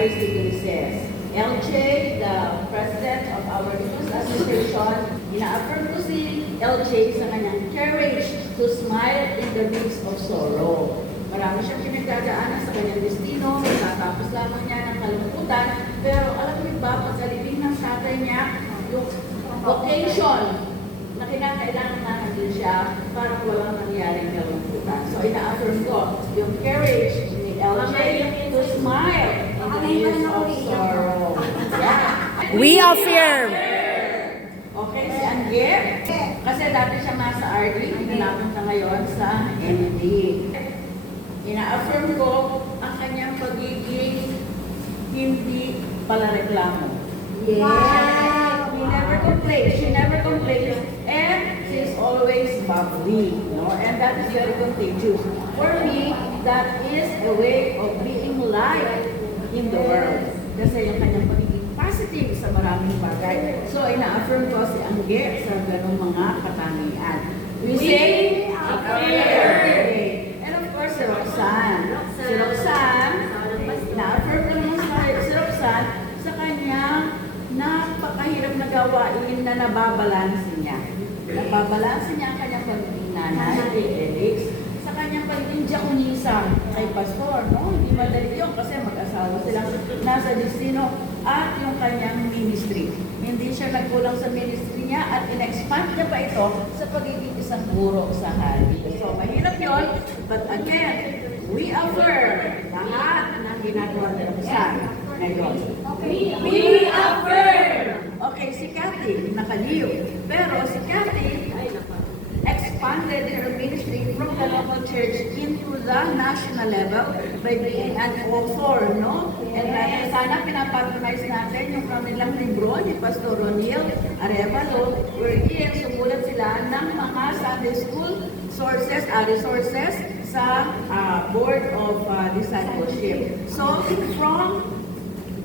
basically says, LJ, the president of our news association, ina-affirm ko si LJ sa kanyang courage to smile in the midst of sorrow. Marami siyang pinagdadaanan sa kanyang destino, matatapos lamang niya ng kalungkutan, pero alam niyo ba, pagkalibing ng tatay niya, yung vocation na kinakailangan na nandun siya para walang nangyaring kalungkutan. So ina-affirm ko yung courage ni LJ to smile in the midst of sorrow. Yeah. We affirm. Okay, si Angge, kasi dati siya nasa RD, pinalapit na ngayon sa MD. Ina-affirm ko ang kanyang pagiging hindi pala reklamo. Wow. He never complains. She never complains. And she's always bubbly. No? And that is very contagious. For me, that is a way of being light in the world. Kasi yung kanyang pagiging positive sa maraming bagay. So, ina-affirm ko si Angge sa ganung mga katangian. We say, affirm. And of course, si Roxanne. Si Roxanne, ina-affirm naman si Roxanne sa kanyang napakahirap na gawain na nababalansin niya. Nababalansin niya ang kanyang pagiging nanay kay Felix sa kanyang pagiging diakonisa kay Pastor. No? Hindi madali yun kasi mag-asawa silang nasa destino at yung kanyang ministry. Hindi siya nagkulang sa ministry niya at in-expand niya pa ito sa pagiging isang guro sa hari. So mahirap yun, but again, we affirm lahat ng ginagawa ni Roxanne ngayon. We affirm. Okay, si Cathy, nakaliw. Pero si Cathy expanded her ministry from the local church into the national level by being an author, no? And sana pinapatronize natin yung kanilang libro ni Pastor Ronil Arevalo, wherein sumulat sila ng mga Sunday school sources, resources sa Board of Discipleship. So, from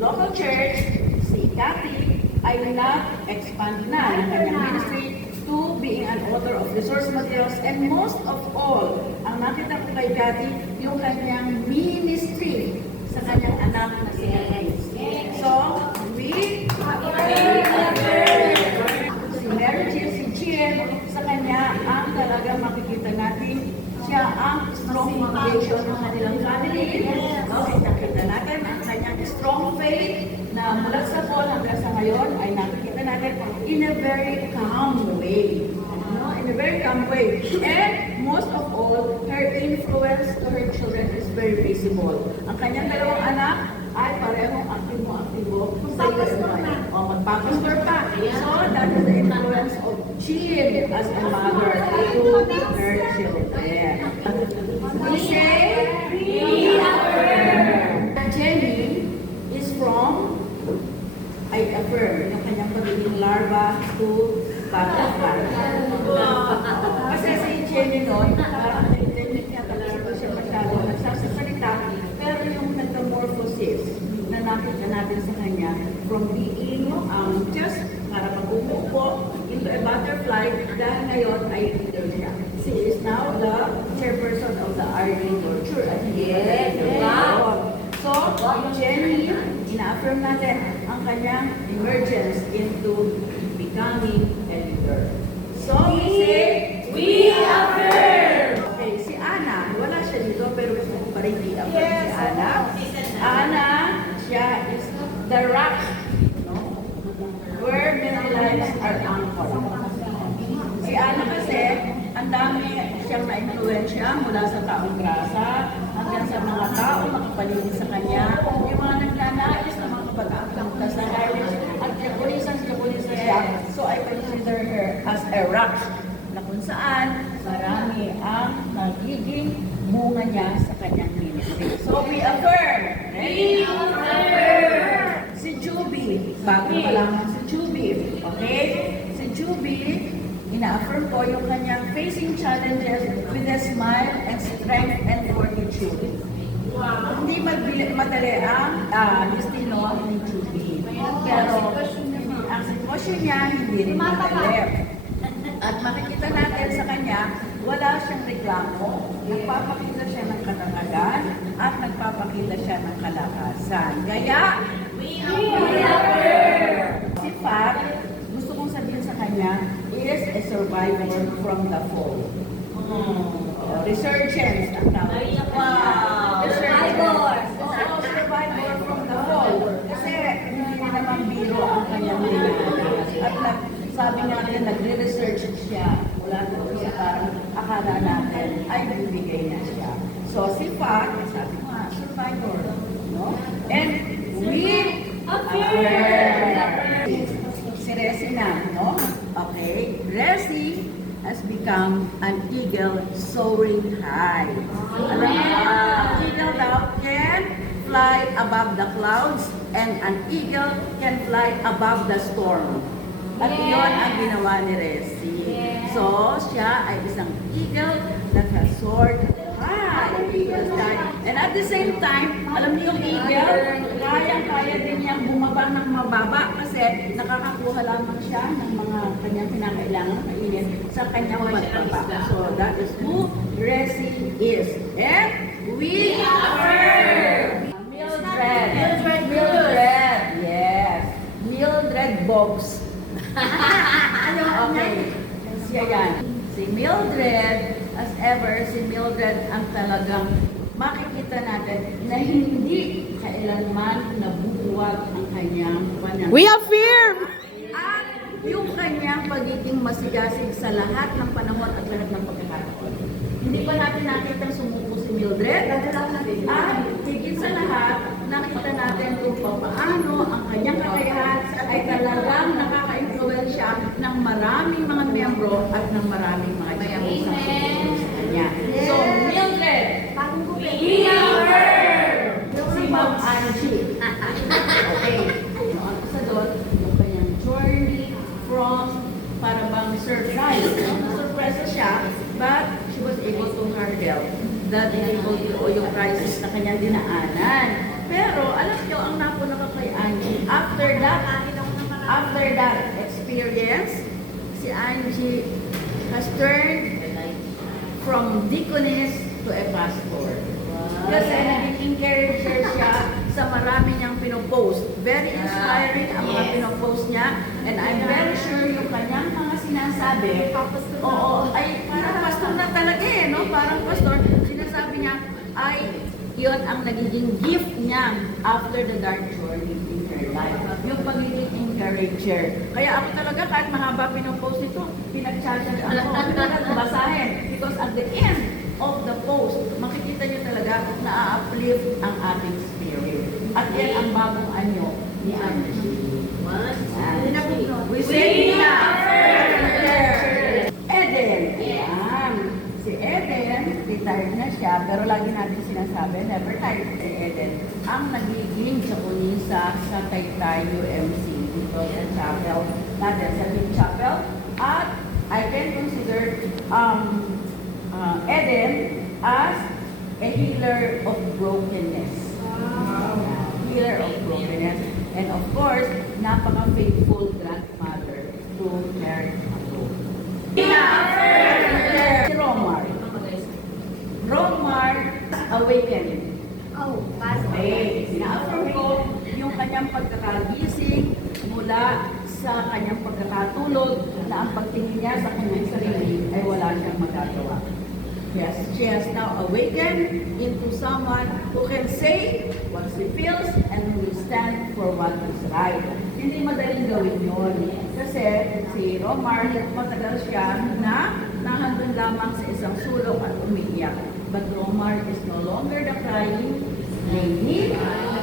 local church, si Cathy ay na-expand na ng kanyang ministry to being an author of resource materials, and most of all, ang nakita ko kay Cathy, yung kanyang ministry sa kanyang anak na si Elise. So, we si Mary Jill, si Jill, sa kanya, ang talaga makikita natin, siya ang strong foundation ng kanilang family. No? Nakita natin ang kanyang strong faith na mula sa Paul hanggang sa ngayon ay nakikita natin in a very calm way. No? In a very calm way. And most of all, her influence to her children is very visible. Ang kanyang dalawang anak ay parehong aktibo sa Illinois. O magpapastor pa. So that is the influence of Jill as a mother to her children. We say, we affirm. Jenny is from, I affirm, yung kanyang pagiging larva to butterfly. Kasi si Jenny noon, parang nag-intended niya talaga siya masyado nagsasalita, pero yung metamorphosis na nakita natin sa kanya from being just para pag-umupo into a butterfly, dahil ngayon ay leader siya. She is now the chairperson of the RD Nurture at So, Jenny, ina-affirm natin ang kanyang emergence into becoming a leader. So, we say, We affirm. okay, si Ana, wala siya dito, pero gusto ko pa rin i-affirm si Ana. Ana, siya is the rock, no? Where many lives are anchored. Si Ana kasi, ang dami siyang na-influensya mula sa taong grasa hanggang sa mga tao makapaligid sa kanya. Yung mga nagnanais na mga kabataan sa Irish at Japanese siya. So I consider her as a rock na kung saan marami ang nagiging bunga niya sa kanyang ministry. So we affirm. We affirm. Si Juby, bago pa lamang si Juby. Okay? Si Juby, ina-affirm ko yung kanyang facing challenges with a smile and strength and fortitude. Hindi madali ang destino ni Juby. Pero ang sitwasyon niya hindi rin madali. At makikita natin sa kanya, wala siyang reklamo, nagpapakita siya ng katatagan at nagpapakita siya ng kalakasan. Kaya, We affirm. si Pat, gusto kong sabihin sa kanya, is a survivor from the fall. Resurgence ang tawag. Wow. Survivor. Oo, survivor from the fall. Kasi hindi niya naman biro ang kanyang dinaanan. At sabi nga rin, nagre-research siya. Wala na siya parang akala natin ay bibigay na siya. So si Pat, sabi ko nga, survivor. No? And we affirm. Si Resi na, no? Okay. Resi has become an eagle soaring high. Alam mo, ang eagle daw can fly above the clouds and an eagle can fly above the storm. At iyon ang ginawa ni Resi. So, siya ay isang eagle that has soared high. And at the same time, alam niyo yung eagle, kaya din niyang bumaba ng mababa kasi nakakakuha lamang siya ng mga kanyang kinakailangan kainin sa kanyang pagbaba. So, that is who Resi is. And we affirm. Mildred. Yes. Mildred Bobs. Okay. Siya yan. Si Mildred, as ever, si Mildred ang talagang makikita natin na hindi kailanman nabubuwag ang kanyang pananaw. We affirm! At yung kanyang pagiging masigasig sa lahat ng panahon at lahat ng pagkakataon. Hindi pa natin nakita sumuko si Mildred. At higit sa lahat, nakita natin kung paano ang kanyang kakayahan ay talagang nakaka-influensya ng maraming mga miyembro at ng maraming mga miyembro sa kanya. So, Mildred, We affirm. si Ma'am Angie. Okay. Noon sa doon, yung kanyang journey from para bang surprise. Surprise siya, but she was able to handle the difficulty o yung crisis na kanyang dinaanan. Pero alam niyo, ang napuna ko kay Angie, after that experience, si Angie has turned from deaconess to a pastor. Kasi naging encourager siya sa marami niyang pinopost. Very inspiring ang mga pinopost niya. And I'm very sure yung kanyang mga sinasabi, oo, ay parang pastor na talaga eh, no? Parang pastor, sinasabi niya, ay yun ang nagiging gift niya after the dark journey in her life. Yung pagiging encourager. Kaya ako talaga, kahit mahaba pinopost ito, pinag-challenge ako. Basahin. Because at the end of the post, makikita niyo talaga na uplift ang ating spirit. At yan ang bagong anyo ni Angie. We say na! Eden. Ayan. Si Eden, retired na siya, pero lagi natin sinasabi, never tired si Eden. Ang nagiging sakunisa sa Taytay UMC dito sa chapel, natin sa Big Chapel. At I can consider Eden as a healer of brokenness. Healer of brokenness. And of course, napaka-faithful grandmother to her apo. Si Romar. Romar awakening. Okay, sina-affirm ko yung kanyang pagkakagising mula sa kanyang pagkakatulog na ang pagtingin niya sa kanyang sarili ay wala siyang magagawa. Yes, she has now awakened into someone who can say what she feels and who will stand for what is right. Hindi madaling gawin yun. Kasi si Romar, matagal siya na nahandun lamang sa isang sulok at umiiyak. But Romar is no longer the crying lady,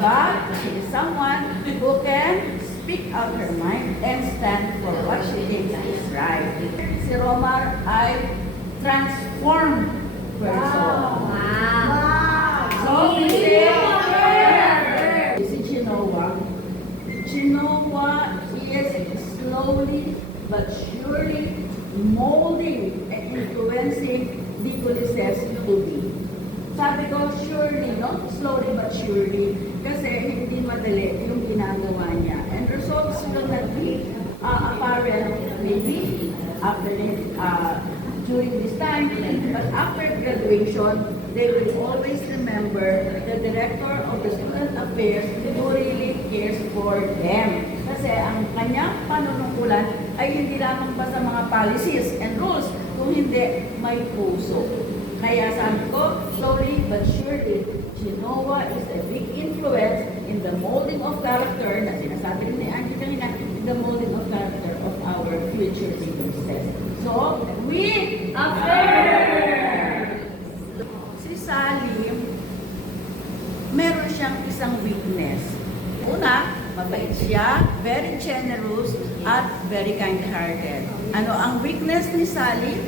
but she is someone who can speak out her mind and stand for what she thinks is right. Si Romar ay transformed person. So, si Chinoa. Chinoa is slowly but surely molding and influencing Deaconesses to be. Sabi ko, surely, no? Slowly but surely. Kasi hindi madali yung ginagawa niya. And results will not be apparent maybe after during this time, but after graduation, they will always remember the director of the student affairs who really cares for them. Kasi ang kanyang panunungkulan ay hindi lamang pa sa mga policies and rules, kung hindi may puso. Kaya sabi ko, slowly but surely, Genoa is a big influence in the molding of character, na sinasabi rin ni Angie kanina, in the molding of character of our future leaders. So, we affirm! Si Sally, meron siyang isang weakness. Una, mabait siya, very generous, at very kind-hearted. Ano ang weakness ni Sally?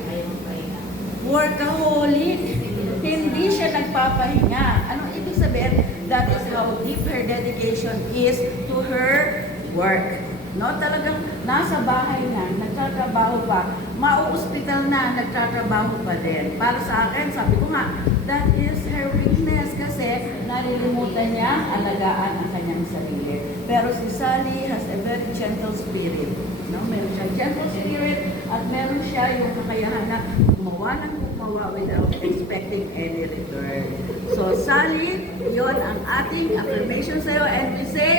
Workaholic. Hindi siya nagpapahinga. Anong ibig sabihin? That is how deep her dedication is to her work. No, talagang nasa bahay na, nagtatrabaho pa, mauospital na, nagtatrabaho pa din. Para sa akin, sabi ko nga, that is her weakness kasi nalilimutan niya alagaan ang kanyang sarili. Pero si Sally has a very gentle spirit. No? Meron siyang gentle spirit at meron siya yung kakayahan na gumawa ng gumawa without expecting any return. So Sally, yon ang ating affirmation sa'yo and we say,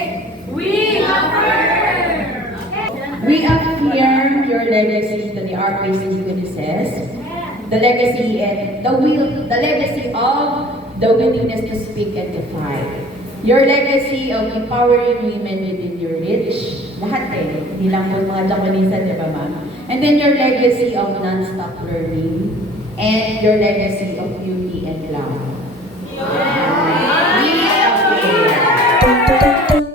we affirm! We affirm your legacy to the RPC Goddesses, the legacy and the legacy of the willingness to speak and to fight. Your legacy of empowering women within your reach, lahat hindi lang po mga Japanese, di ba ma'am? And then your legacy of non-stop learning, and your legacy of beauty and love. We affirm.